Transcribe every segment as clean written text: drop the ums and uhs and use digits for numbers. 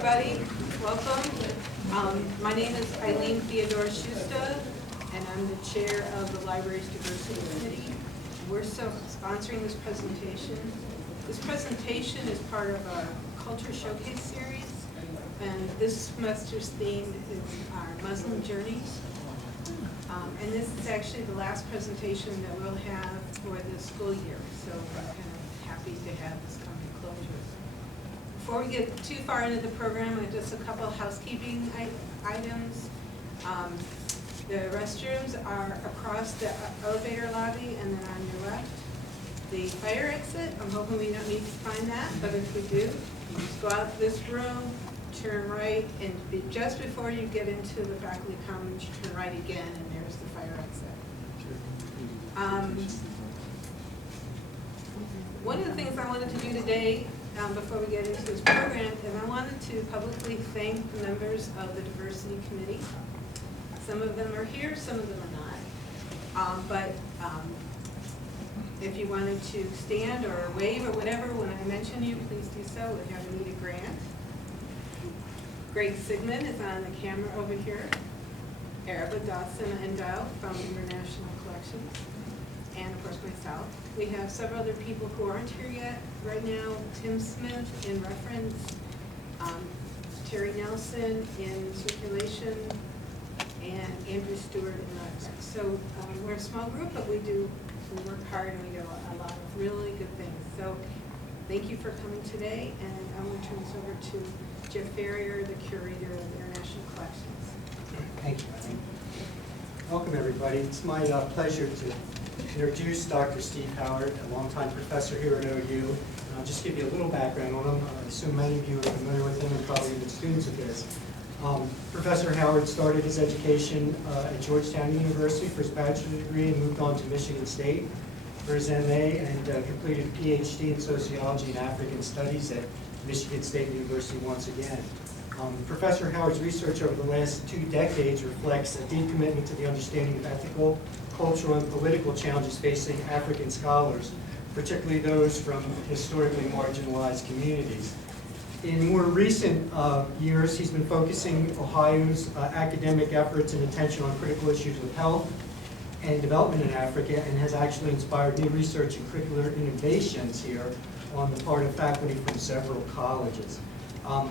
everybody. Welcome. My name is Eileen Theodore Schuster, and I'm the chair of the Library's Diversity Committee. We're sponsoring this presentation. This presentation is part of our Culture Showcase series, and this semester's theme is our Muslim Journeys. And this is actually the last presentation that we'll have for the school year, so we're kind of happy to have this come to closure. Before we get too far into the program, just a couple of housekeeping items. The restrooms are across the elevator lobby and then on your left. The fire exit, I'm hoping we don't need to find that, but if we do, you just go out this room, turn right, and just before you get into the faculty commons, you turn right again, and there's the fire exit. One of the things I wanted to do today, before we get into this program, is I wanted to publicly thank the members of the Diversity Committee. Some of them are here, some of them are not. But if you wanted to stand or wave or whatever when I mention you, please do so. We have Anita Grant. Greg Sigmund is on the camera over here. Araba Dawson-Endau from International Collections. And of course myself. We have several other people who aren't here yet right now. Tim Smith in reference, Terry Nelson in circulation, and Andrew Stewart in archives. So we're a small group, but we work hard and we do a lot of really good things. So thank you for coming today, and I'm going to turn this over to Jeff Ferrier, the curator of International Collections. Thank you. Welcome everybody. It's my pleasure to introduce Dr. Steve Howard, a longtime professor here at OU. And I'll just give you a little background on him. I assume many of you are familiar with him and probably even students of his. Professor Howard started his education at Georgetown University for his bachelor's degree and moved on to Michigan State for his MA and completed a PhD in sociology and African studies at Michigan State University once again. Professor Howard's research over the last 2 decades reflects a deep commitment to the understanding of ethical, cultural, and political challenges facing African scholars, particularly those from historically marginalized communities. In more recent years, he's been focusing Ohio's academic efforts and attention on critical issues of health and development in Africa, and has actually inspired new research and curricular innovations here on the part of faculty from several colleges.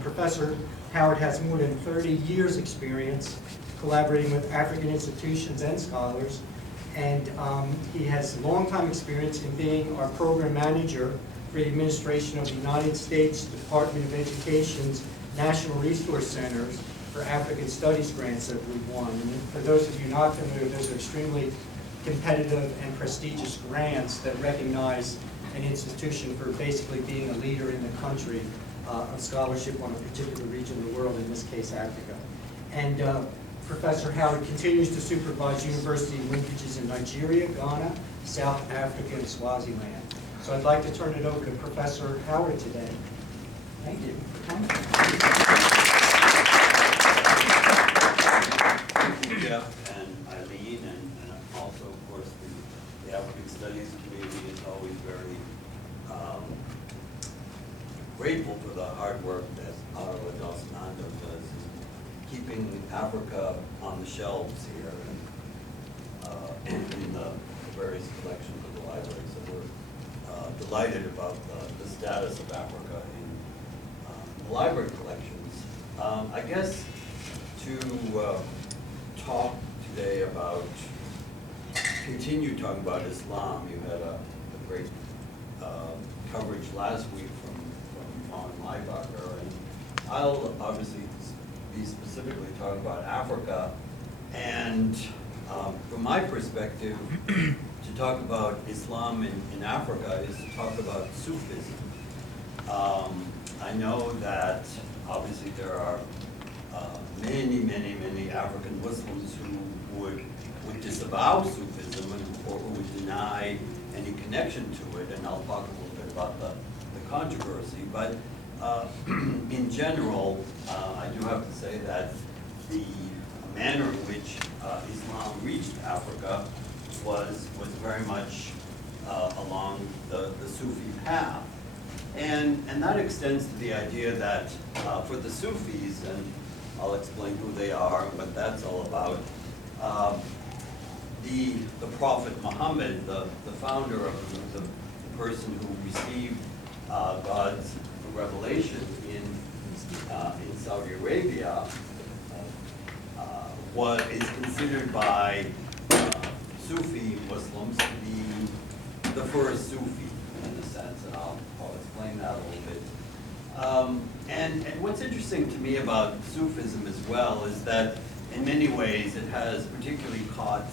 Professor Howard has more than 30 years experience collaborating with African institutions and scholars, and he has long-time experience in being our program manager for the administration of the United States Department of Education's National Resource Centers for African Studies grants that we've won. And for those of you not familiar, those are extremely competitive and prestigious grants that recognize an institution for basically being a leader in the country of scholarship on a particular region of the world, in this case Africa. And Professor Howard continues to supervise university linkages in Nigeria, Ghana, South Africa, and Swaziland. So I'd like to turn it over to Professor Howard today. Thank you for coming. Thank you, Jeff and Eileen, and also, of course, the African Studies community is always very grateful for the hard work that Araba Dawson-Endau does in keeping Africa on the shelves here and in the various collections of the library. So we're delighted about the status of Africa in the library collections. I guess to talk today about, continue talking about Islam. You had a great coverage last week from Von Leibacher, and I'll obviously be specifically talking about Africa. And from my perspective, to talk about Islam in Africa is to talk about Sufism. I know that obviously there are many African Muslims who would disavow Sufism or who would deny any connection to it, and I'll talk a little bit about the controversy. But in general, I do have to say that the manner in which Islam reached Africa was very much along the Sufi path. And that extends to the idea that for the Sufis, and I'll explain who they are and what that's all about, the Prophet Muhammad, the founder of the person who received God's revelation in Saudi Arabia, is considered by Sufi Muslims to be the first Sufi in a sense, and I'll explain that a little bit. And what's interesting to me about Sufism as well is that in many ways it has particularly caught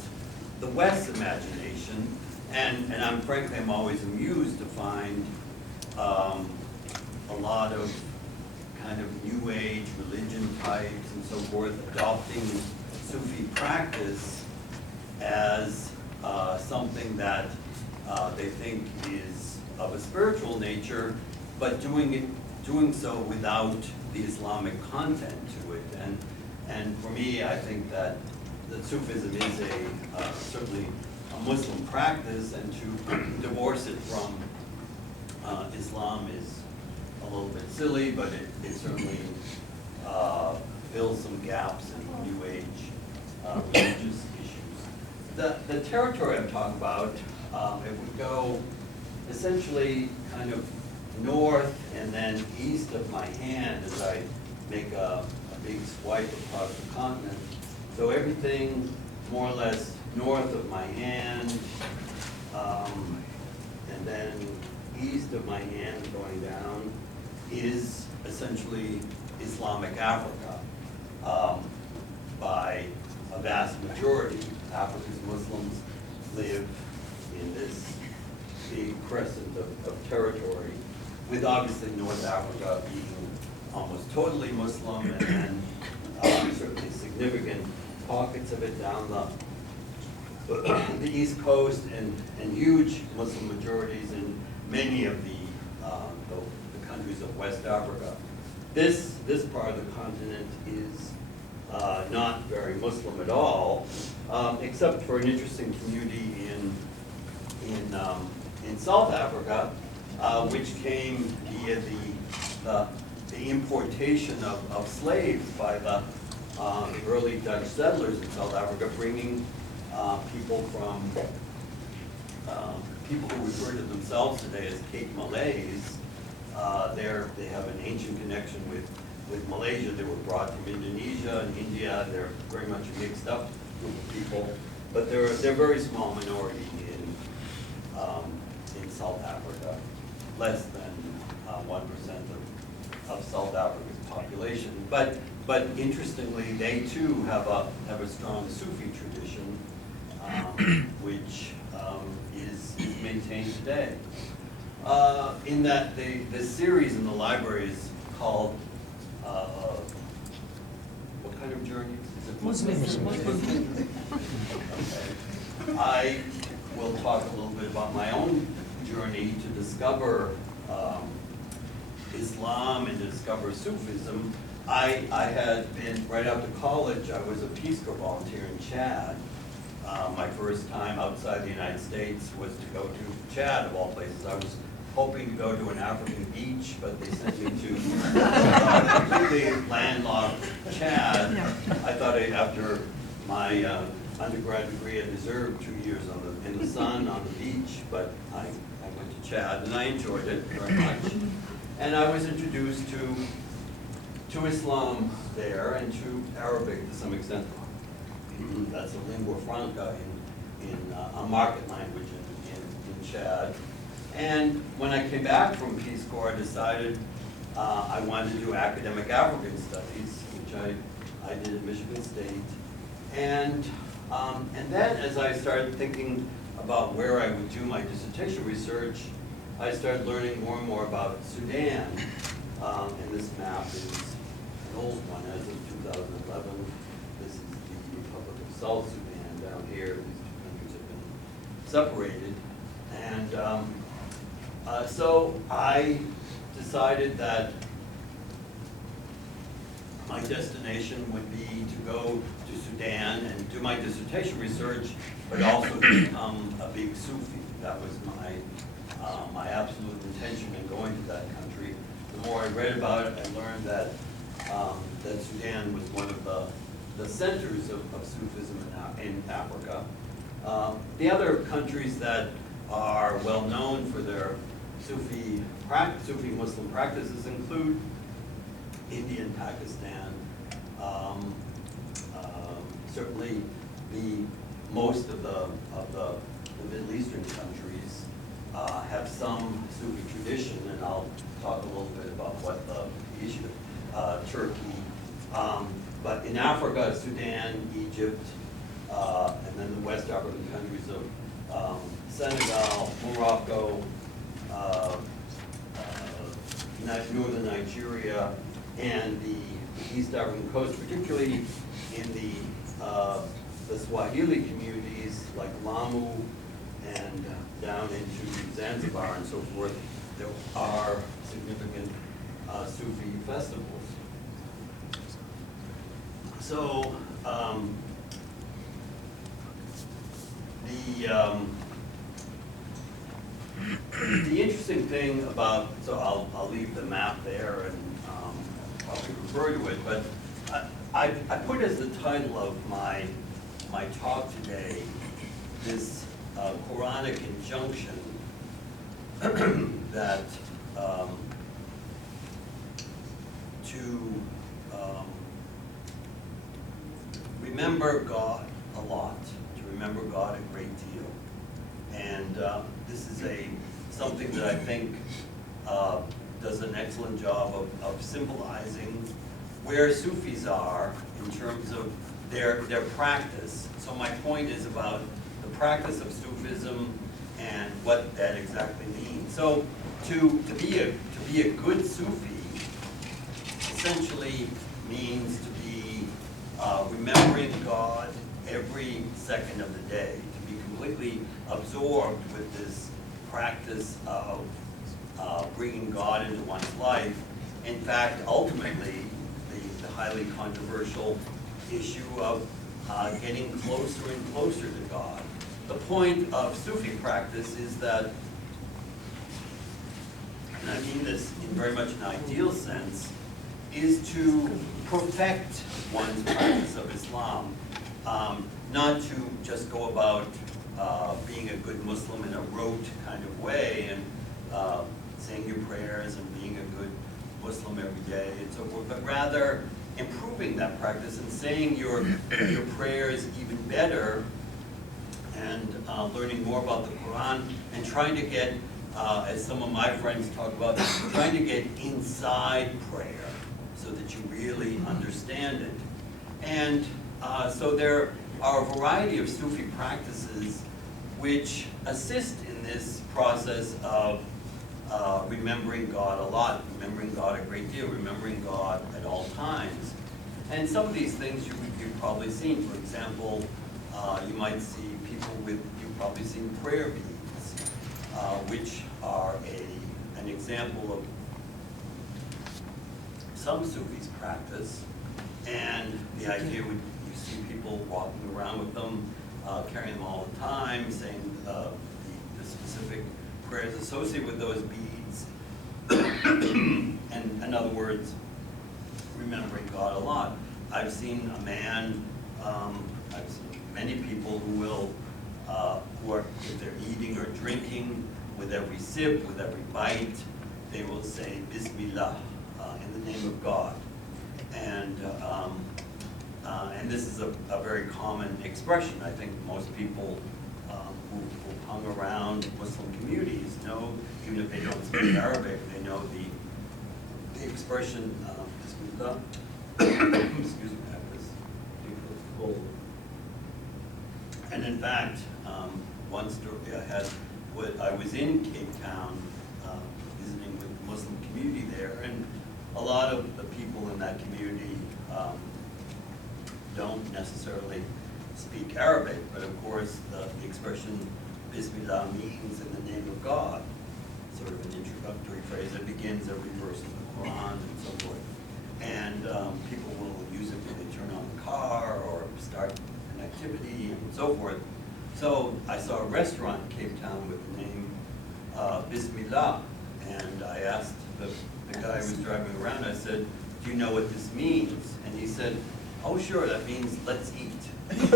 the West's imagination, and frankly I'm always amused to find a lot of kind of New Age religion types and so forth adopting Sufi practice as something that they think is of a spiritual nature, but doing so without the Islamic content to it. And for me, I think that Sufism is certainly a Muslim practice, and to divorce it from Islam is a little bit silly, but it certainly fills some gaps in New Age religious issues. The territory I'm talking about, it would go essentially kind of north and then east of my hand as I make a big swipe across the continent. So everything more or less north of my hand, and then east of my hand going down is essentially Islamic Africa. By a vast majority, Africa's Muslims live in this big crescent of territory, with obviously North Africa being almost totally Muslim, and then certainly significant pockets of it down the East Coast, and huge Muslim majorities in many of the countries of West Africa. This part of the continent is not very Muslim at all, except for an interesting community in South Africa, which came via the importation of slaves by the early Dutch settlers in South Africa, bringing people from people who refer to themselves today as Cape Malays. They have an ancient connection with Malaysia. They were brought from Indonesia and India. They're very much a mixed up group of people, but they're a very small minority in South Africa, less than 1% of South Africa's population. But interestingly, they too have a strong Sufi tradition, which is maintained today. In that the series in the library is called what kind of journey? Is it Muslim? Okay. I will talk a little bit about my own journey to discover Islam and to discover Sufism. I had been, right after college, I was a Peace Corps volunteer in Chad. My first time outside the United States was to go to Chad, of all places. I was hoping to go to an African beach, but they sent me to completely landlocked Chad. I thought after my undergrad degree I deserved 2 years in the sun on the beach, but I went to Chad and I enjoyed it very much. And I was introduced to Islam there and to Arabic to some extent. That's a lingua franca in a market language in Chad. And when I came back from Peace Corps, I decided I wanted to do academic African studies, which I did at Michigan State. And then as I started thinking about where I would do my dissertation research, I started learning more and more about Sudan. And this map is an old one as of 2011. This is the Republic of South Sudan down here. These two countries have been separated. And so I decided that my destination would be to go to Sudan and do my dissertation research, but also to become a big Sufi. That was my my absolute intention in going to that country. The more I read about it, I learned that that Sudan was one of the centers of Sufism in Africa. The other countries that are well known for their Sufi Muslim practices include India and Pakistan. Certainly, most of the Middle Eastern countries have some Sufi tradition, and I'll talk a little bit about what the issue of Turkey. But in Africa, Sudan, Egypt, and then the West African countries of Senegal, Morocco, northern Nigeria, and the East African coast, particularly in the Swahili communities like Lamu and down into Zanzibar and so forth, there are significant Sufi festivals. So the interesting thing about, so I'll leave the map there and probably refer to it, but I put as the title of my talk today this Quranic injunction that to remember God a lot, to remember God a great deal. And this is something that I think does an excellent job of symbolizing where Sufis are in terms of their practice. So my point is about the practice of Sufism and what that exactly means. So to be a good Sufi essentially means to be remembering God every second of the day, to be completely absorbed with this practice of bringing God into one's life. In fact, ultimately, the highly controversial issue of getting closer and closer to God. The point of Sufi practice is that, and I mean this in very much an ideal sense, is to perfect one's practice of Islam, not to just go about being a good Muslim in a rote kind of way and saying your prayers and being a good Muslim every day and so forth, but rather improving that practice and saying your prayers even better and learning more about the Quran and trying to get, as some of my friends talk about, trying to get inside prayer so that you really understand it. And so there are a variety of Sufi practices which assist in this process of remembering God a lot, remembering God a great deal, remembering God at all times. And some of these things you've probably seen. For example, you might see people you've probably seen prayer beads, which are an example of some Sufis practice. And the idea would, you see people walking around with them, carrying them all the time, saying the specific prayers associated with those beads. And in other words, remembering God a lot. I've seen a man, I've seen many people who are, if they're eating or drinking, with every sip, with every bite, they will say Bismillah, in the name of God. And this is a very common expression. I think most people who hung around Muslim communities know, even if they don't speak Arabic, they know the expression Bismillah. Excuse me, I was cold. And in fact, one story I had, I was in Cape Town visiting with the Muslim community there, and a lot of the people in that community don't necessarily speak Arabic, but of course the expression Bismillah means in the name of God, sort of an introductory phrase that begins every verse of the Quran and so forth. And people will use it when they turn on the car or start an activity and so forth. So I saw a restaurant in Cape Town with the name Bismillah. And I asked the guy who was driving around, I said, do you know what this means? And he said, oh sure, that means let's eat. Which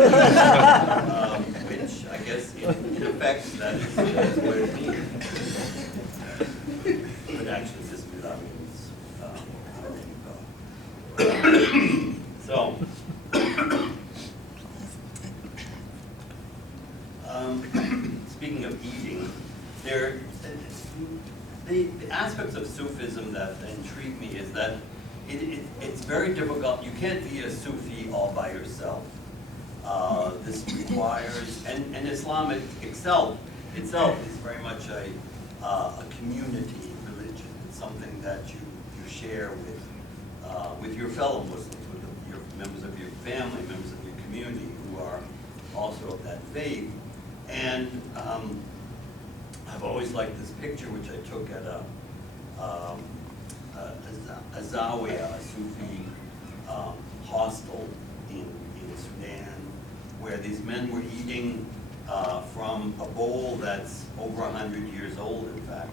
I guess in effect that is what it means. But actually Bismillah means so, speaking of eating, the aspects of Sufism that intrigue me is that it's very difficult. You can't be a Sufi all by yourself. This requires, and Islam itself is very much a community religion. It's something that you share with your fellow Muslims, with your members of your family, members of your community who are also of that faith. And I've always liked this picture, which I took at a Zawiya, a Sufi hostel in Sudan, where these men were eating from a bowl that's over 100 years old, in fact,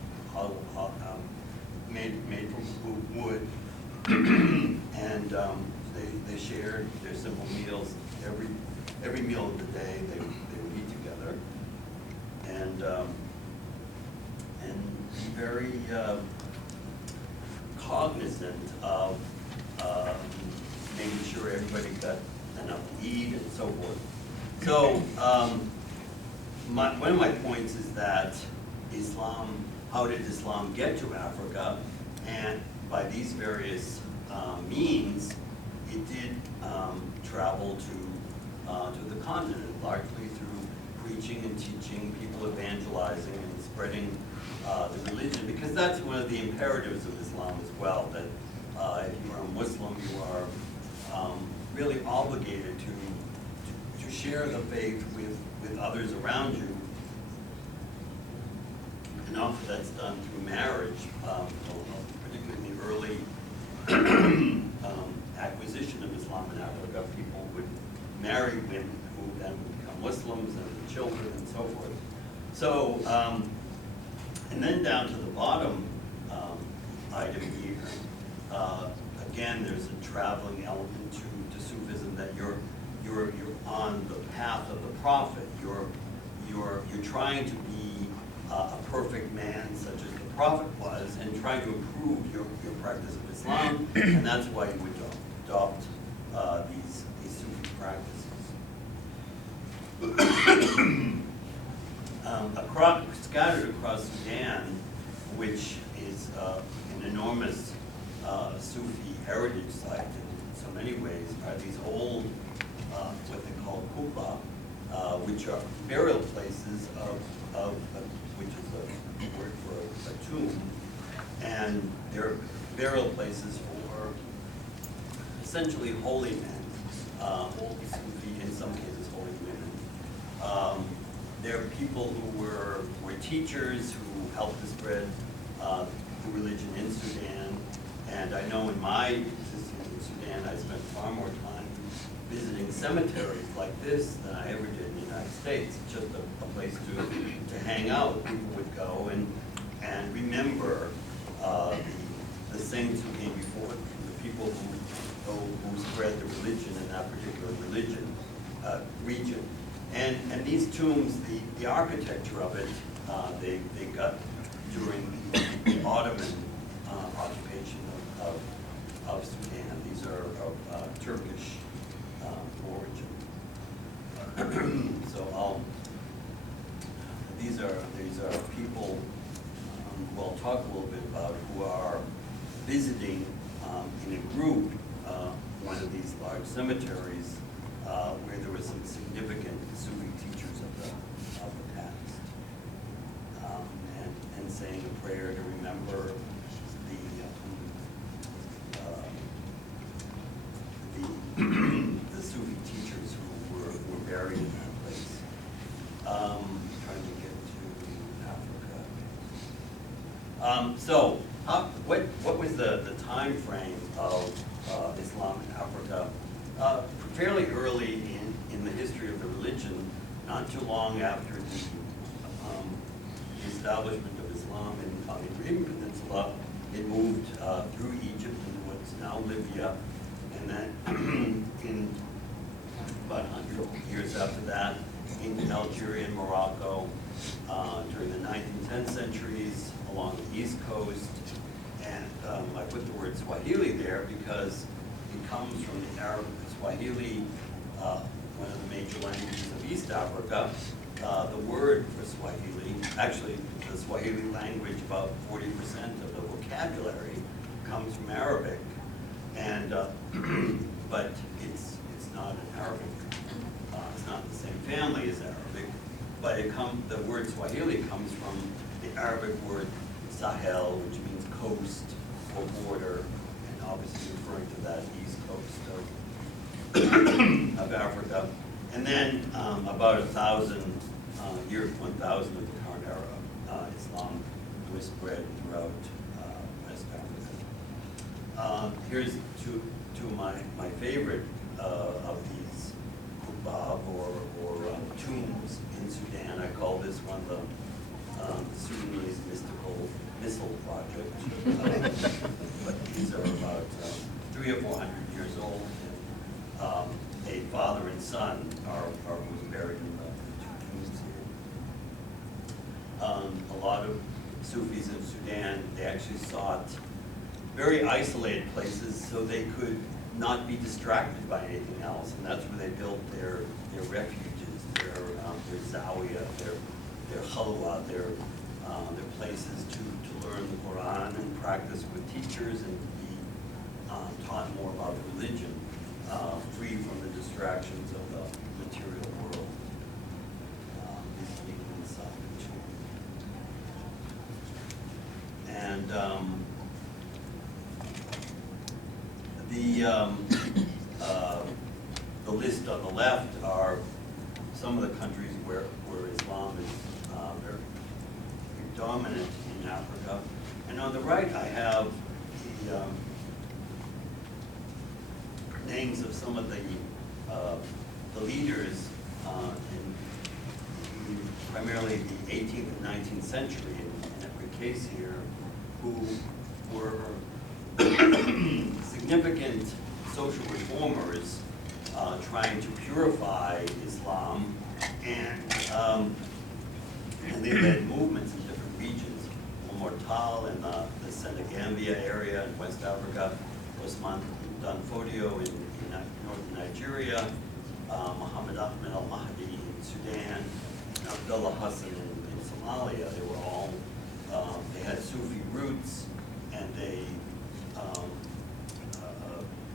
made from wood. And they shared their simple meals. Every meal of the day, they would eat together. And be very cognizant of making sure everybody got enough to eat and so forth. So one of my points is that Islam, how did Islam get to Africa? And by these various means, it did travel to the continent, largely through preaching and teaching, people evangelizing and spreading the religion, because that's one of the imperatives of Islam as well, that if you are a Muslim, you are really obligated to share the faith with others around you. And often that's done through marriage, particularly in the early acquisition of Islam in Africa. People would marry women who then would become Muslims and children and so forth. So, and then down to the bottom item here, again, there's a traveling element to Sufism, that you're on the path of the Prophet. You're trying to be a perfect man, such as the Prophet was, and trying to improve your practice of Islam, and that's why you would adopt these Sufi practices. Scattered across Sudan, which is an enormous Sufi heritage site in so many ways, are these old, what they call kuba, which are burial places which is a word for a tomb, and they're burial places for essentially holy men, old Sufi, in some cases holy women. There are people who were teachers who helped to spread the religion in Sudan. And I know in my existence in Sudan, I spent far more time visiting cemeteries like this than I ever did in the United States. It's just a place to hang out. People would go and remember the saints who came before them, the people who spread the religion in that particular region. And these tombs, the architecture of it, they got during the Ottoman occupation of Sudan. These are of Turkish origin. So these are people who I'll talk a little bit about, who are visiting in a group one of these large cemeteries where there were some significant Sufi teachers of the past, and saying a prayer to remember the Sufi teachers who were buried in that place. Trying to get to Africa. So, what was the time frame of Islam in Africa? Fairly early in the history of the religion, not too long after the establishment of Islam on the Arabian Peninsula. It moved through Egypt into what's now Libya, and then in about 100 years after that, in Algeria and Morocco during the 9th and 10th centuries along the East Coast. And I put the word Swahili there because it comes from the Arab Swahili, one of the major languages of East Africa. The word for Swahili, actually the Swahili language, about 40% of the vocabulary comes from Arabic, and but it's not an Arabic. It's not the same family as Arabic, but the word Swahili comes from the Arabic word Sahel, which means coast or border, and obviously referring to that east coast of Africa. And then about 1,000, year 1000 of the current era, Islam was spread throughout West Africa. Here's two of my favorite of these kubab or tombs in Sudan. I call this one the Sudanese mystical missile project. But these are about 300 or 400 years old. And, a father and son are buried in the two tombs here. A lot of Sufis in Sudan, they actually sought very isolated places so they could not be distracted by anything else, and that's where they built their refuges, their zawiya, their halwa, their places to learn the Quran and practice with teachers and be taught more about religion, free from the distractions of the material world. This is being inside the tomb. And the list on the left are some of the countries where Islam is very dominant in Africa. And on the right, I have the names of some of the leaders in primarily the 18th and 19th century, in every case here, who were significant social reformers trying to purify Islam, and they led movements in different regions. Mortal in the Senegambia area in West Africa, Osman Dan Fodio in northern Nigeria, Muhammad Ahmed al-Mahdi in Sudan, and Abdullah Hassan in Somalia. They were all, they had Sufi roots, and they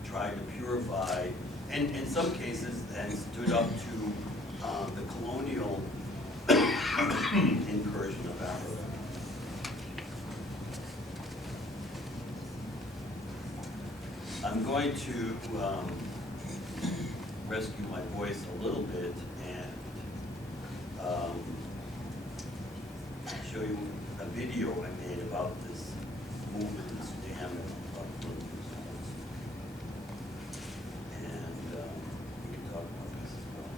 tried to purify, and in some cases, and stood up to the colonial incursion of Africa. I'm going to rescue my voice a little bit and show you a video I made about this movement in Sudan about 40 years old. And we can talk about this as well.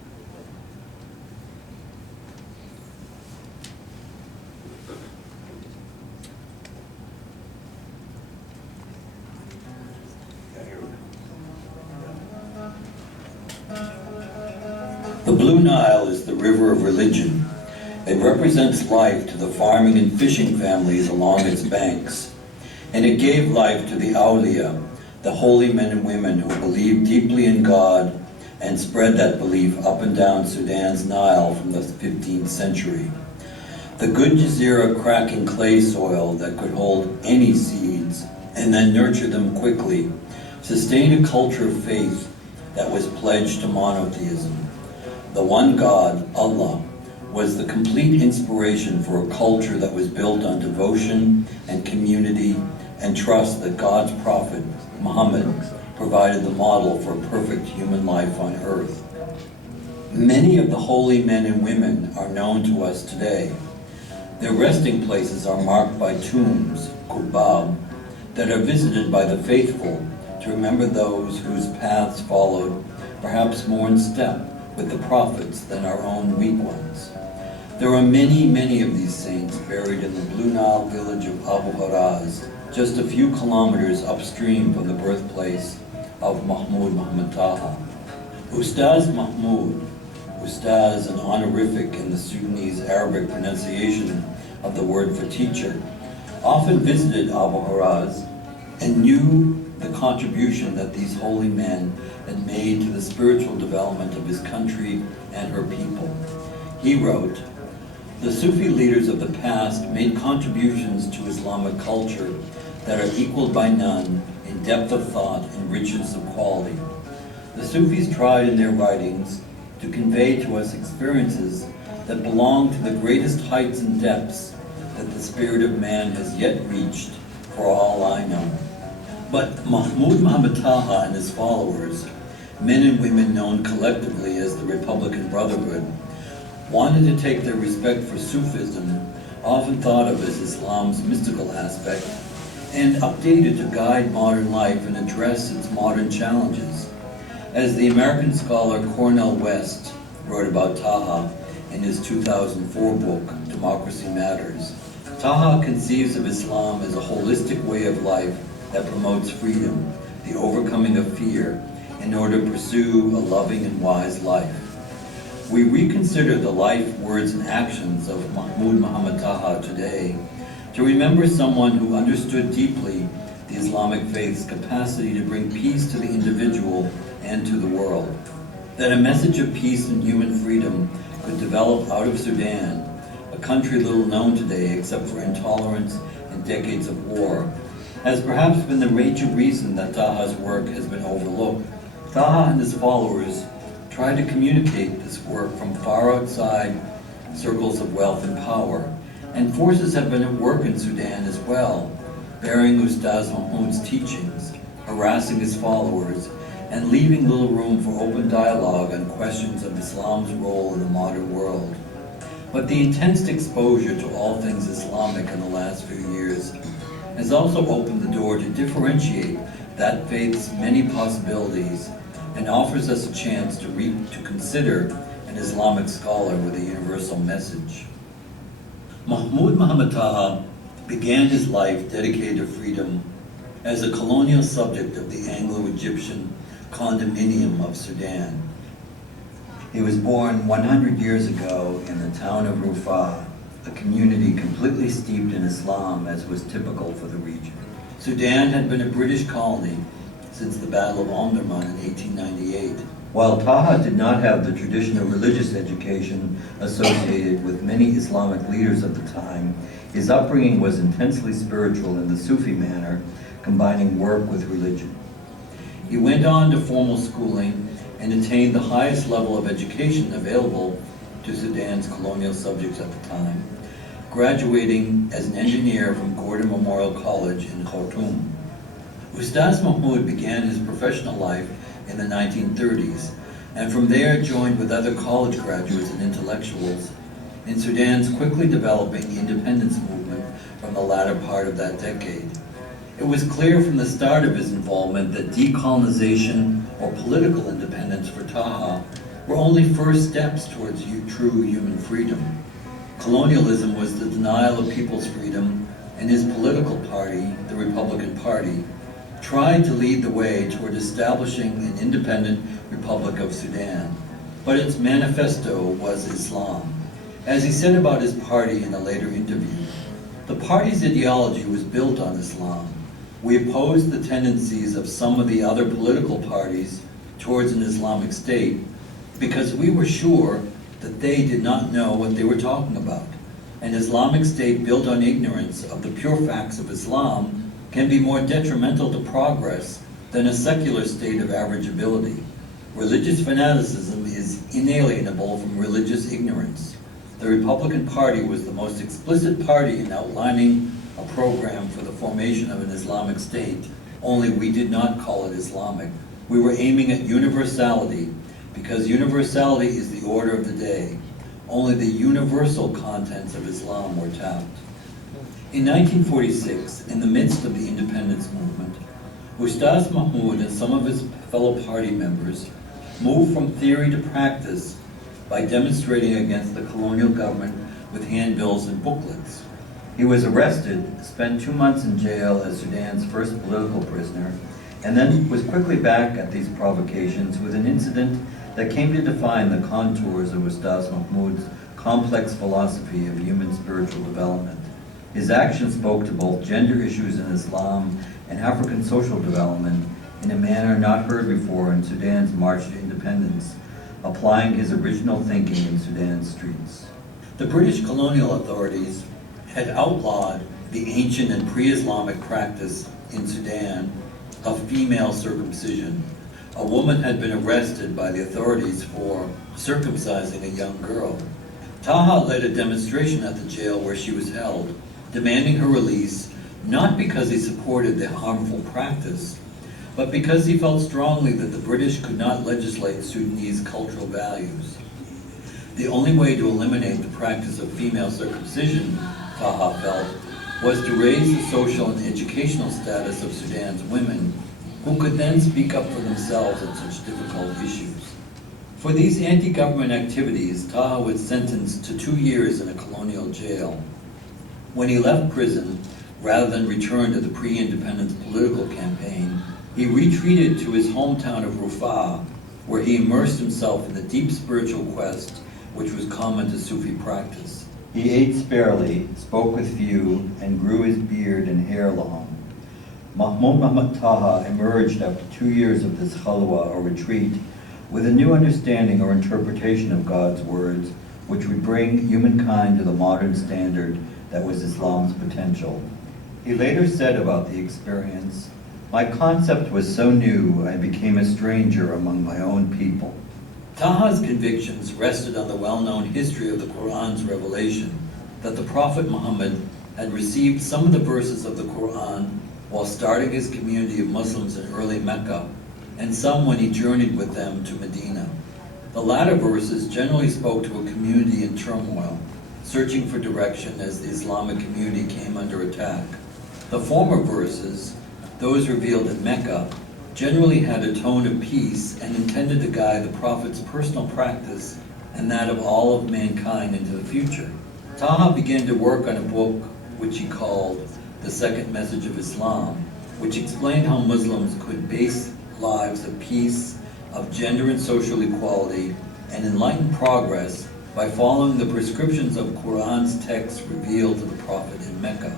Yeah, here we go. The Blue Nile is the river of religion. It represents life to the farming and fishing families along its banks. And it gave life to the Awliya, the holy men and women who believed deeply in God and spread that belief up and down Sudan's Nile from the 15th century. The good Jazeera cracking clay soil that could hold any seeds and then nurture them quickly sustained a culture of faith that was pledged to monotheism. The one God, Allah, was the complete inspiration for a culture that was built on devotion and community and trust that God's prophet, Muhammad, provided the model for perfect human life on earth. Many of the holy men and women are known to us today. Their resting places are marked by tombs, kubab, that are visited by the faithful to remember those whose paths followed perhaps more in step with the prophets than our own weak ones. There are many, many of these saints buried in the Blue Nile village of Abu Haraz, just a few kilometers upstream from the birthplace of Mahmud Muhammad Taha. Ustaz Mahmud, Ustaz, an honorific in the Sudanese Arabic pronunciation of the word for teacher, often visited Abu Haraz and knew the contribution that these holy men had made to the spiritual development of his country and her people. He wrote, "The Sufi leaders of the past made contributions to Islamic culture that are equaled by none in depth of thought and richness of quality. The Sufis tried in their writings to convey to us experiences that belong to the greatest heights and depths that the spirit of man has yet reached, for all I know." But Mahmud Muhammad Taha and his followers, men and women known collectively as the Republican Brotherhood, wanted to take their respect for Sufism, often thought of as Islam's mystical aspect, and update it to guide modern life and address its modern challenges. As the American scholar Cornel West wrote about Taha in his 2004 book, Democracy Matters, Taha conceives of Islam as a holistic way of life that promotes freedom, the overcoming of fear, in order to pursue a loving and wise life. We reconsider the life, words, and actions of Mahmud Muhammad Taha today to remember someone who understood deeply the Islamic faith's capacity to bring peace to the individual and to the world. That a message of peace and human freedom could develop out of Sudan, a country little known today except for intolerance and decades of war, has perhaps been the major reason that Taha's work has been overlooked. Taha and his followers tried to communicate this work from far outside circles of wealth and power, and forces have been at work in Sudan as well, bearing Ustaz Mahmud's teachings, harassing his followers, and leaving little room for open dialogue on questions of Islam's role in the modern world. But the intense exposure to all things Islamic in the last few years has also opened the door to differentiate that faith's many possibilities and offers us a chance to consider an Islamic scholar with a universal message. Mahmud Muhammad Taha began his life dedicated to freedom as a colonial subject of the Anglo-Egyptian condominium of Sudan. He was born 100 years ago in the town of Rufah, a community completely steeped in Islam as was typical for the region. Sudan had been a British colony since the Battle of Omdurman in 1898. While Taha did not have the traditional religious education associated with many Islamic leaders of the time, his upbringing was intensely spiritual in the Sufi manner, combining work with religion. He went on to formal schooling and attained the highest level of education available to Sudan's colonial subjects at the time, graduating as an engineer from Gordon Memorial College in Khartoum. Ustaz Mahmud began his professional life in the 1930s, and from there joined with other college graduates and intellectuals in Sudan's quickly developing independence movement from the latter part of that decade. It was clear from the start of his involvement that decolonization or political independence for Taha were only first steps towards true human freedom. Colonialism was the denial of people's freedom, and his political party, the Republican Party, tried to lead the way toward establishing an independent Republic of Sudan. But its manifesto was Islam. As he said about his party in a later interview, the party's ideology was built on Islam. We opposed the tendencies of some of the other political parties towards an Islamic state because we were sure that they did not know what they were talking about. An Islamic state built on ignorance of the pure facts of Islam can be more detrimental to progress than a secular state of average ability. Religious fanaticism is inalienable from religious ignorance. The Republican Party was the most explicit party in outlining a program for the formation of an Islamic state, only we did not call it Islamic. We were aiming at universality, because universality is the order of the day. Only the universal contents of Islam were tapped. In 1946, in the midst of the independence movement, Ustaz Mahmud and some of his fellow party members moved from theory to practice by demonstrating against the colonial government with handbills and booklets. He was arrested, spent 2 months in jail as Sudan's first political prisoner, and then was quickly back at these provocations with an incident that came to define the contours of Ustaz Mahmoud's complex philosophy of human spiritual development. His actions spoke to both gender issues in Islam and African social development in a manner not heard before in Sudan's march to independence, applying his original thinking in Sudan's streets. The British colonial authorities had outlawed the ancient and pre-Islamic practice in Sudan of female circumcision. A woman had been arrested by the authorities for circumcising a young girl. Taha led a demonstration at the jail where she was held, demanding her release, not because he supported the harmful practice, but because he felt strongly that the British could not legislate Sudanese cultural values. The only way to eliminate the practice of female circumcision, Taha felt, was to raise the social and educational status of Sudan's women, who could then speak up for themselves on such difficult issues. For these anti-government activities, Taha was sentenced to 2 years in a colonial jail. When he left prison, rather than return to the pre-independence political campaign, he retreated to his hometown of Rufaa, where he immersed himself in the deep spiritual quest which was common to Sufi practice. He ate sparely, spoke with few, and grew his beard and hair long. Mahmoud Muhammad Taha emerged after 2 years of this khalwa or retreat with a new understanding or interpretation of God's words, which would bring humankind to the modern standard that was Islam's potential. He later said about the experience, "My concept was so new, I became a stranger among my own people." Taha's convictions rested on the well-known history of the Quran's revelation, that the Prophet Muhammad had received some of the verses of the Quran while starting his community of Muslims in early Mecca, and some when he journeyed with them to Medina. The latter verses generally spoke to a community in turmoil, searching for direction as the Islamic community came under attack. The former verses, those revealed in Mecca, generally had a tone of peace and intended to guide the Prophet's personal practice and that of all of mankind into the future. Taha began to work on a book which he called The Second Message of Islam, which explained how Muslims could base lives of peace, of gender and social equality, and enlightened progress by following the prescriptions of Quran's texts revealed to the Prophet in Mecca.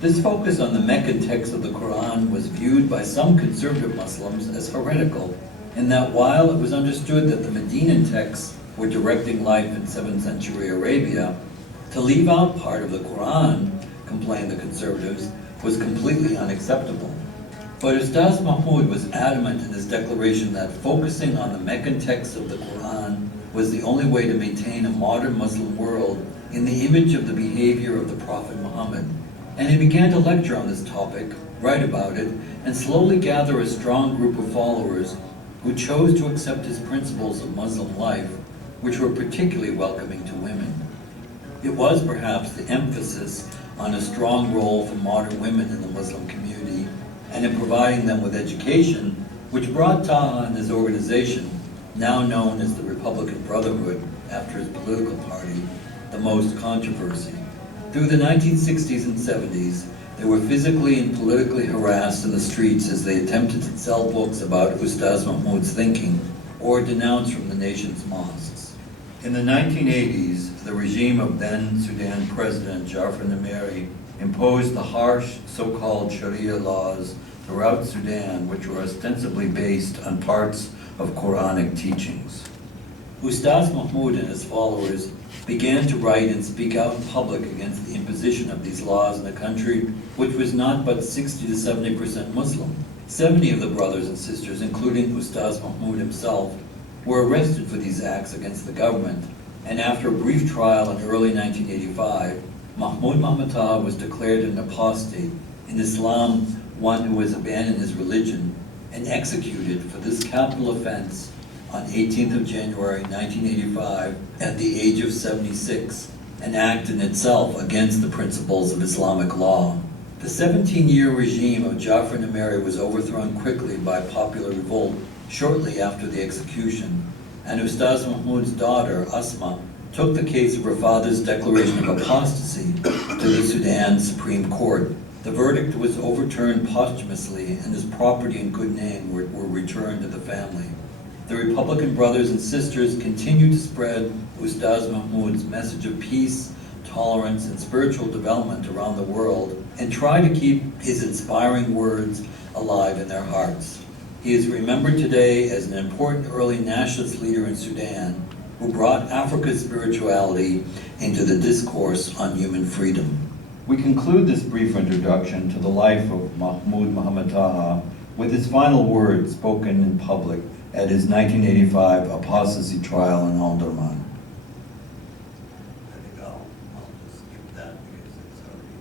This focus on the Meccan text of the Quran was viewed by some conservative Muslims as heretical, in that while it was understood that the Medinan texts were directing life in 7th century Arabia, to leave out part of the Quran, complained the conservatives, was completely unacceptable. But Ustaz Mahmoud was adamant in his declaration that focusing on the Meccan text of the Quran was the only way to maintain a modern Muslim world in the image of the behavior of the Prophet Muhammad. And he began to lecture on this topic, write about it, and slowly gather a strong group of followers who chose to accept his principles of Muslim life, which were particularly welcoming to women. It was perhaps the emphasis on a strong role for modern women in the Muslim community and in providing them with education, which brought Taha and his organization, now known as the Republican Brotherhood after his political party, the most controversy. Through the 1960s and 70s, they were physically and politically harassed in the streets as they attempted to sell books about Ustaz Mahmoud's thinking or denounce from the nation's mosques. In the 1980s, the regime of then Sudan President Jafar Numeri imposed the harsh so-called Sharia laws throughout Sudan, which were ostensibly based on parts of Quranic teachings. Ustaz Mahmoud and his followers began to write and speak out in public against the imposition of these laws in a country which was not but 60 to 70% Muslim. 70 of the brothers and sisters, including Ustaz Mahmoud himself, were arrested for these acts against the government, and after a brief trial in early 1985, Mahmoud Muhammad Taha was declared an apostate, in Islam one who has abandoned his religion, and executed for this capital offense on 18th of January 1985 at the age of 76, an act in itself against the principles of Islamic law. The 17-year regime of Jafar Numeri was overthrown quickly by popular revolt shortly after the execution, and Ustaz Mahmoud's daughter, Asma, took the case of her father's declaration of apostasy to the Sudan Supreme Court. The verdict was overturned posthumously, and his property and good name were returned to the family. The Republican brothers and sisters continue to spread Ustaz Mahmoud's message of peace, tolerance, and spiritual development around the world, and try to keep his inspiring words alive in their hearts. He is remembered today as an important early nationalist leader in Sudan who brought Africa's spirituality into the discourse on human freedom. We conclude this brief introduction to the life of Mahmoud Muhammad Taha with his final words spoken in public at his 1985 apostasy trial in Omdurman. I think I'll just skip that because it's already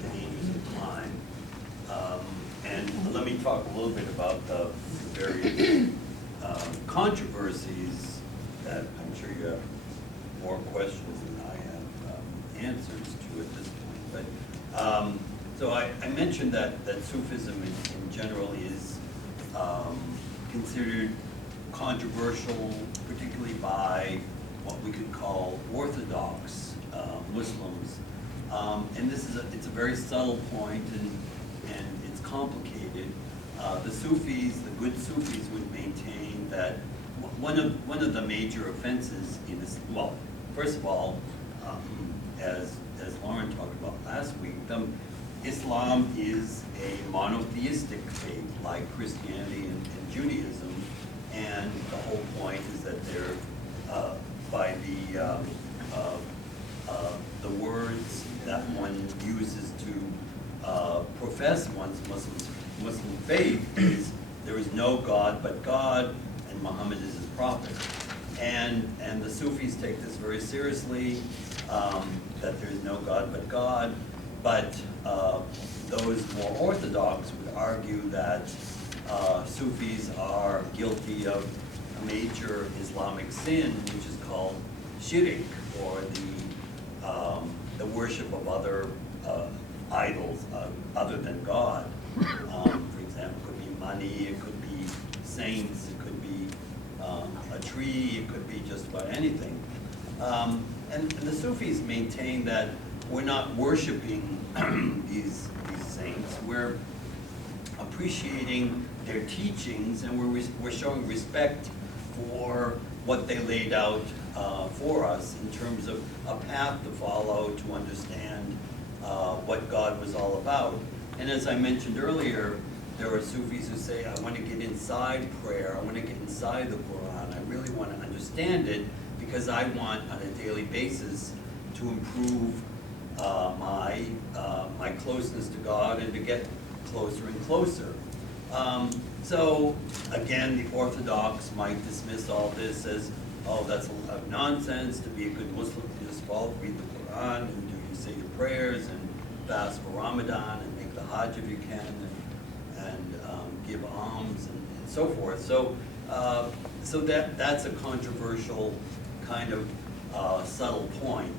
in the interest of time. And let me talk a little bit about the various controversies that I'm sure you have more questions than I have answers to at this point. But so I mentioned that Sufism in general is considered controversial, particularly by what we could call Orthodox Muslims. And it's a very subtle point, and it's complicated. The Sufis, the good Sufis, would maintain that one of the major offenses in this, well, first of all, as Lauren talked about last week, Islam is a monotheistic faith like Christianity and Judaism, and the whole point is that they're by the words that one uses to profess one's Muslim faith is there is no God but God, and Muhammad is his prophet. And the Sufis take this very seriously, that there is no God but God. But those more orthodox would argue that Sufis are guilty of a major Islamic sin, which is called shirk, or the worship of other idols other than God. For example, it could be money, it could be saints, it could be a tree, it could be just about anything. And the Sufis maintain that we're not worshiping these saints, we're appreciating their teachings, and we're showing respect for what they laid out for us in terms of a path to follow to understand what God was all about. And as I mentioned earlier, there are Sufis who say, I want to get inside prayer, I want to get inside the Quran, I really want to understand it because I want on a daily basis to improve my closeness to God and to get closer and closer. So again, the Orthodox might dismiss all this as, oh, that's a nonsense. To be a good Muslim, you just read the Quran and do you say your prayers and fast for Ramadan and make the Hajj if you can and give alms and so forth. So that's a controversial kind of subtle point.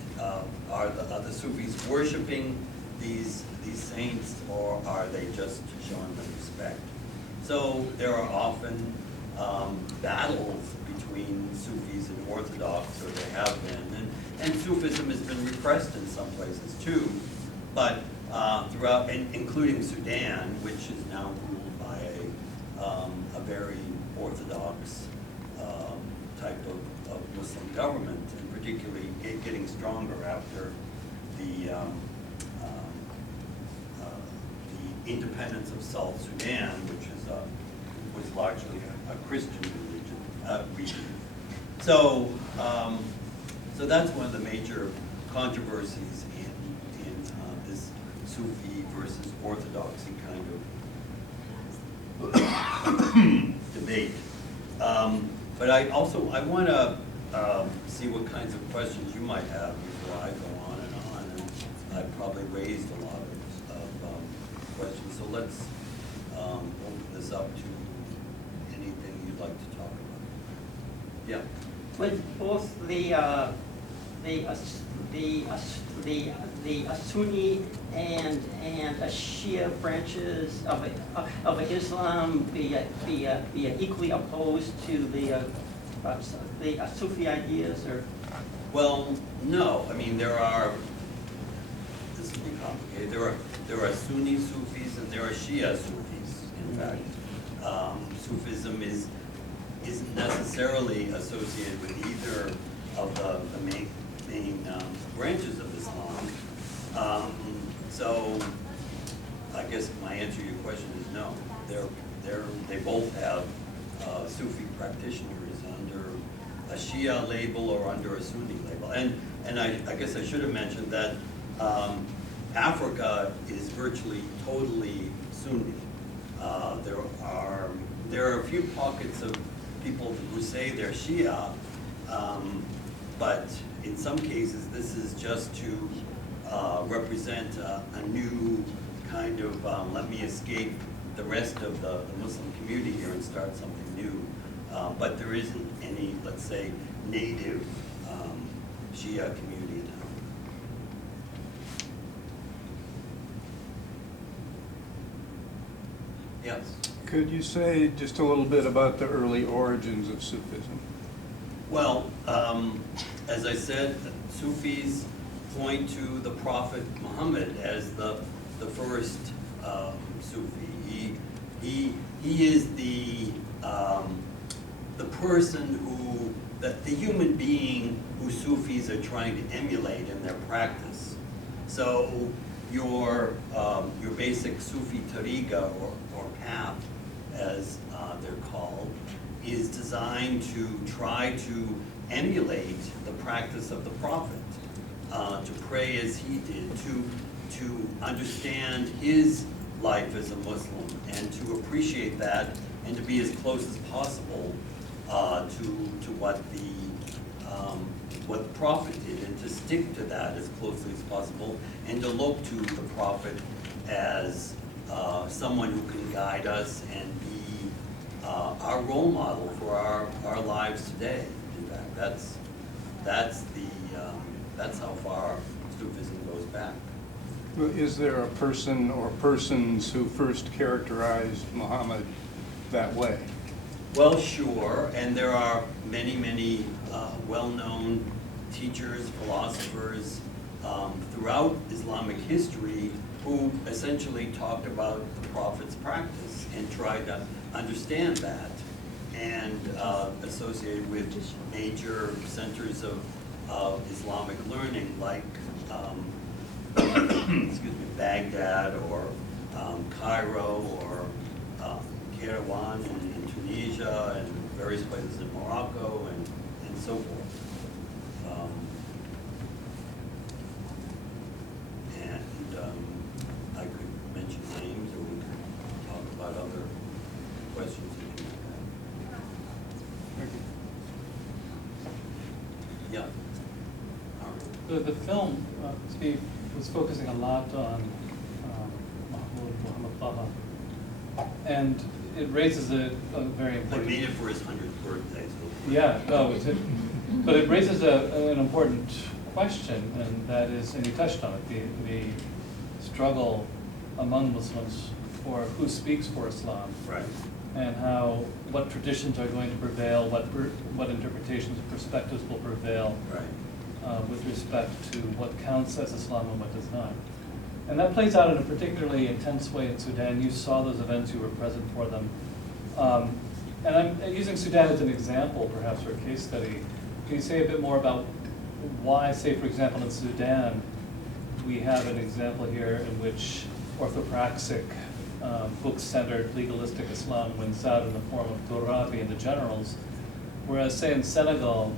Are the Sufis worshiping these saints, or are they just showing them respect? So there are often battles between Sufis and Orthodox, or there have been, and Sufism has been repressed in some places too, but throughout, including Sudan, which is now ruled by a very Orthodox type of Muslim government, and particularly getting stronger after the independence of South Sudan, which is was largely a Christian region. So that's one of the major controversies in this Sufi versus Orthodoxy kind of debate. But I want to see what kinds of questions you might have before I go on. And I've probably raised a lot of questions. So let's open this up to anything you'd like to talk about. Yeah. Well, both the the Sunni and a Shia branches of Islam be equally opposed to the Sufi ideas, or? Well, no, I mean, this will be complicated, there are Sunni Sufis and there are Shia Sufis, in fact. Sufism isn't necessarily associated with either of the main branches of Islam. So I guess my answer to your question is no. They both have Sufi practitioners under a Shia label or under a Sunni label. And I guess I should have mentioned that Africa is virtually totally Sunni. There are a few pockets of people who say they're Shia, but in some cases this is just to represent a new kind of let me escape the rest of the Muslim community here and start something new. But there isn't any, let's say, native Shia community in Africa. Yes? Could you say just a little bit about the early origins of Sufism? Well, as I said, Sufis point to the Prophet Muhammad as the first Sufi. He is the person who, the human being who Sufis are trying to emulate in their practice. So your basic Sufi tariqa or path, as they're called, is designed to try to emulate the practice of the Prophet, to pray as he did, to understand his life as a Muslim, and to appreciate that, and to be as close as possible to what the Prophet did, and to stick to that as closely as possible, and to look to the Prophet as someone who can guide us and be our role model for our lives today. In fact, that's how far Sufism goes back. Is there a person or persons who first characterized Muhammad that way? Well, sure, and there are many, many well-known teachers, philosophers throughout Islamic history who essentially talked about the Prophet's practice and tried to understand that, and associated with major centers of Islamic learning like excuse me, Baghdad or Cairo or Kairouan in Tunisia and various places in Morocco and so forth. I could mention names, or we could talk about other questions that you have. Thank you. Yeah. The film, Steve, was focusing a lot on Muhammad Taha, and it raises a very I important... made it for his 100th birthday. So. Yeah, no, but it raises an important question, and that is, and you touched on it, the struggle among Muslims for who speaks for Islam. Right. And what traditions are going to prevail, what interpretations and perspectives will prevail. Right. With respect to what counts as Islam and what does not. And that plays out in a particularly intense way in Sudan. You saw those events, you were present for them. And I'm using Sudan as an example, perhaps, for a case study. Can you say a bit more about why, say, for example, in Sudan, we have an example here in which orthopraxic, book-centered, legalistic Islam wins out in the form of Turabi and the generals, whereas, say, in Senegal,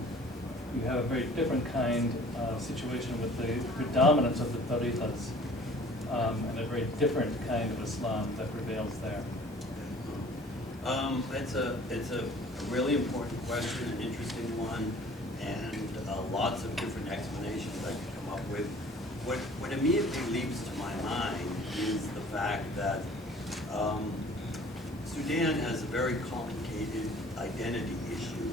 you have a very different kind of situation with the predominance of the tariqas, and a very different kind of Islam that prevails there. It's a really important question, an interesting one, and lots of different explanations I could come up with. What immediately leaps to my mind is the fact that Sudan has a very complicated identity issue.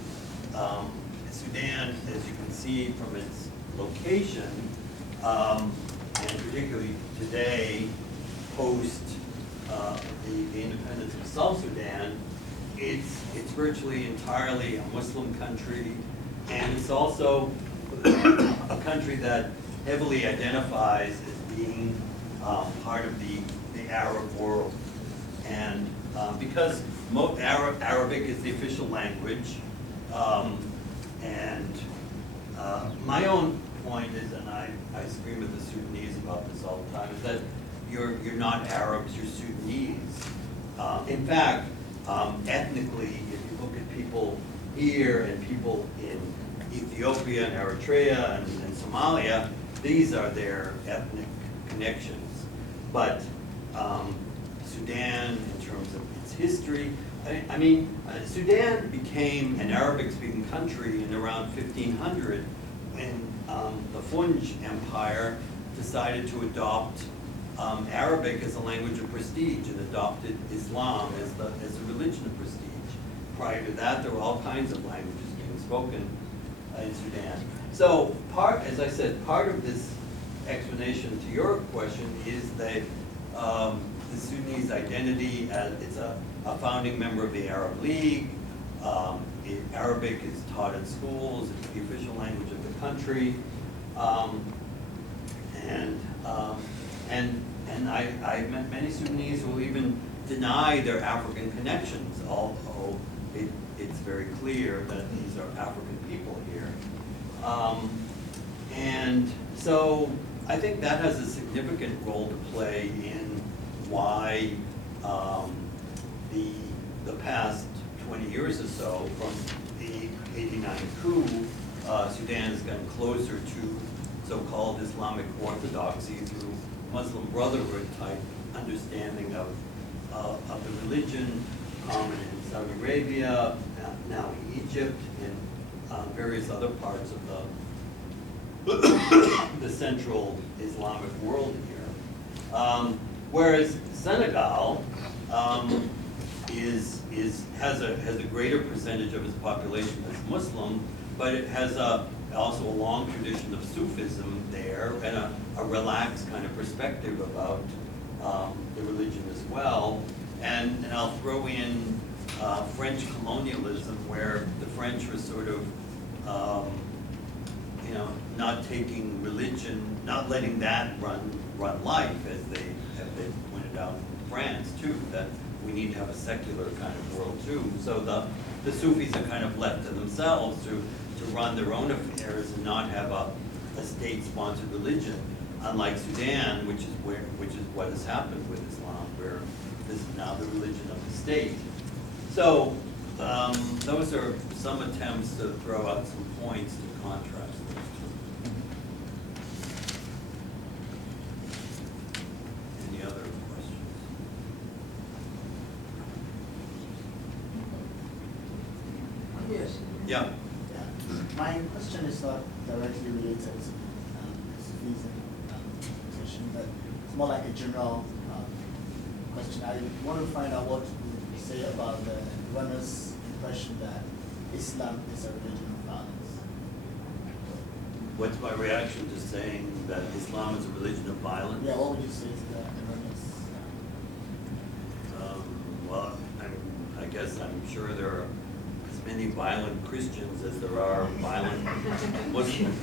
Sudan, as you can see from its location, and particularly today, post the independence of South Sudan, it's virtually entirely a Muslim country, and it's also a country that heavily identifies as being part of the Arab world. And because Arabic is the official language, and my own point is, and I scream at the Sudanese about this all the time, is that you're not Arabs, you're Sudanese. In fact, ethnically, if you look at people here and people in Ethiopia and Eritrea and Somalia, these are their ethnic connections. But Sudan, in terms of its history, I mean, Sudan became an Arabic-speaking country in around 1500 when the Funj Empire decided to adopt Arabic as a language of prestige and adopted Islam as a religion of prestige. Prior to that, there were all kinds of languages being spoken in Sudan. So, as I said, part of this explanation to your question is that the Sudanese identity, it's a founding member of the Arab League. Arabic is taught in schools, it's the official language of the country. And I've met many Sudanese who even deny their African connections, although it's very clear that these are African people here. And so I think that has a significant role to play in why the past 20 years or so, from the '89 coup, Sudan has gotten closer to so-called Islamic orthodoxy through Muslim Brotherhood type understanding of the religion, common in Saudi Arabia, now in Egypt, and various other parts of the central Islamic world here. Whereas Senegal has a greater percentage of its population that's Muslim, but it has also a long tradition of Sufism there and a relaxed kind of perspective about the religion as well. And I'll throw in French colonialism, where the French were sort of, not taking religion, not letting that run life, as they pointed out in France too, that we need to have a secular kind of world too. So the Sufis are kind of left to themselves to run their own affairs and not have a state-sponsored religion, unlike Sudan, which is what has happened with Islam, where this is now the religion of the state. So those are some attempts to throw out some points to contrast those two. Any other questions? Yes. Yeah. My question is not directly related to Sufism position, but it's more like a general question. I want to find out what you say about the runner's impression that Islam is a religion of violence. What's my reaction to saying that Islam is a religion of violence? Yeah, what would you say to that? Well, I guess I'm sure there are as many violent Christians as there are violent Muslims.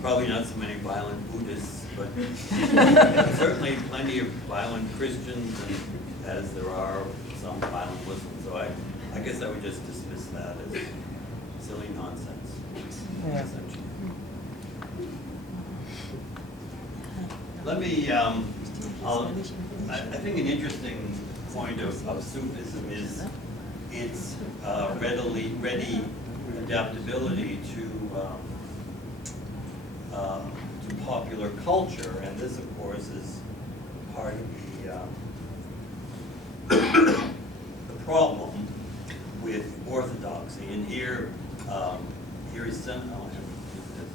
Probably not so many violent Buddhists, but certainly plenty of violent Christians as there are some violent Muslims. So I guess I would just dismiss that as silly nonsense, essentially. Let me, I think an interesting point of Sufism is its ready adaptability to popular culture, and this, of course, is part of the problem with orthodoxy. And here is some. I'll have to do this.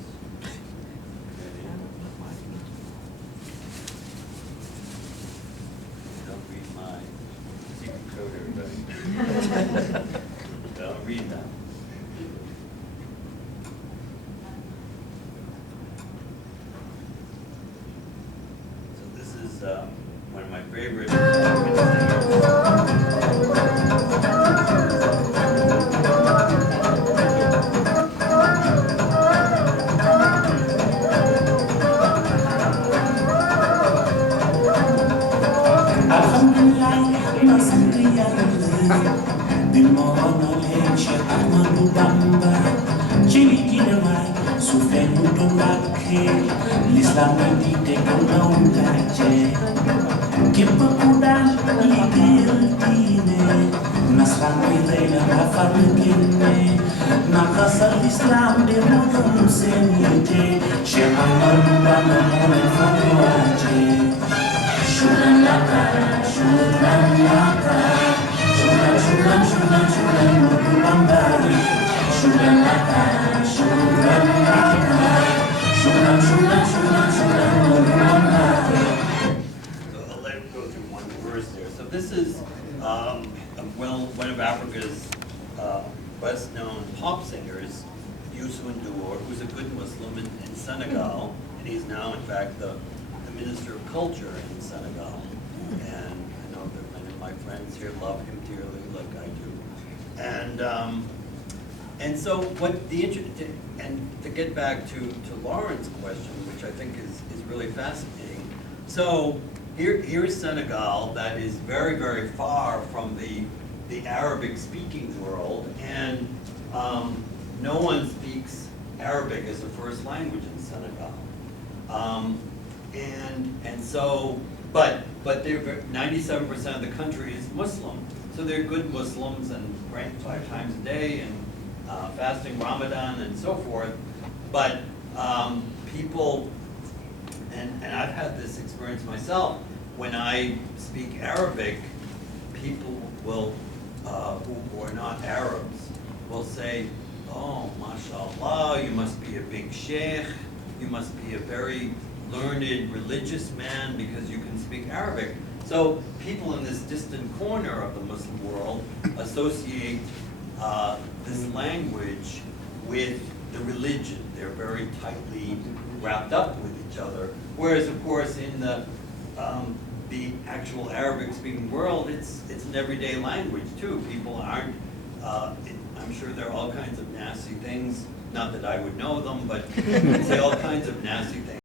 Don't read my secret code, everybody. Don't read that. leche amadubamba Chilikile mai sufenu tongake L'Islam dite kongaungache Kipa kudan ligiltine Nasran wirela rafarukine Nakasal Islam de modum senite Sheikh amadubamba mone fanuache Shulan laka, shulan laka Shulan, shulan, shulan, modubamba Shulan laka, shulan laka Shulan, shulan, shulan, shulan, modubamba So I'll let it go through one verse there. So this is one of Africa's best-known pop singers, Youssou N'Dour, who's a good Muslim in Senegal, and he's now, in fact, the Minister of Culture in Senegal. And I know that many of my friends here love him dearly, like I do. And so what and to get back to Lauren's question, which I think is really fascinating. So here's Senegal, that is very, very far from the Arabic-speaking world, and no one speaks Arabic as a first language in Senegal. And so, but they're 97% of the country is Muslim, so they're good Muslims and praying 5 times a day and fasting Ramadan and so forth. But people, and I've had this experience myself, when I speak Arabic, people will, who are not Arabs, will say, "Oh, mashallah, you must be a big sheikh, you must be a very learned religious man because you can speak Arabic." So people in this distant corner of the Muslim world associate this language with the religion. They're very tightly wrapped up with each other. Whereas, of course, in the actual Arabic-speaking world, it's an everyday language too. People aren't. I'm sure there are all kinds of nasty things. Not that I would know them, but say all kinds of nasty things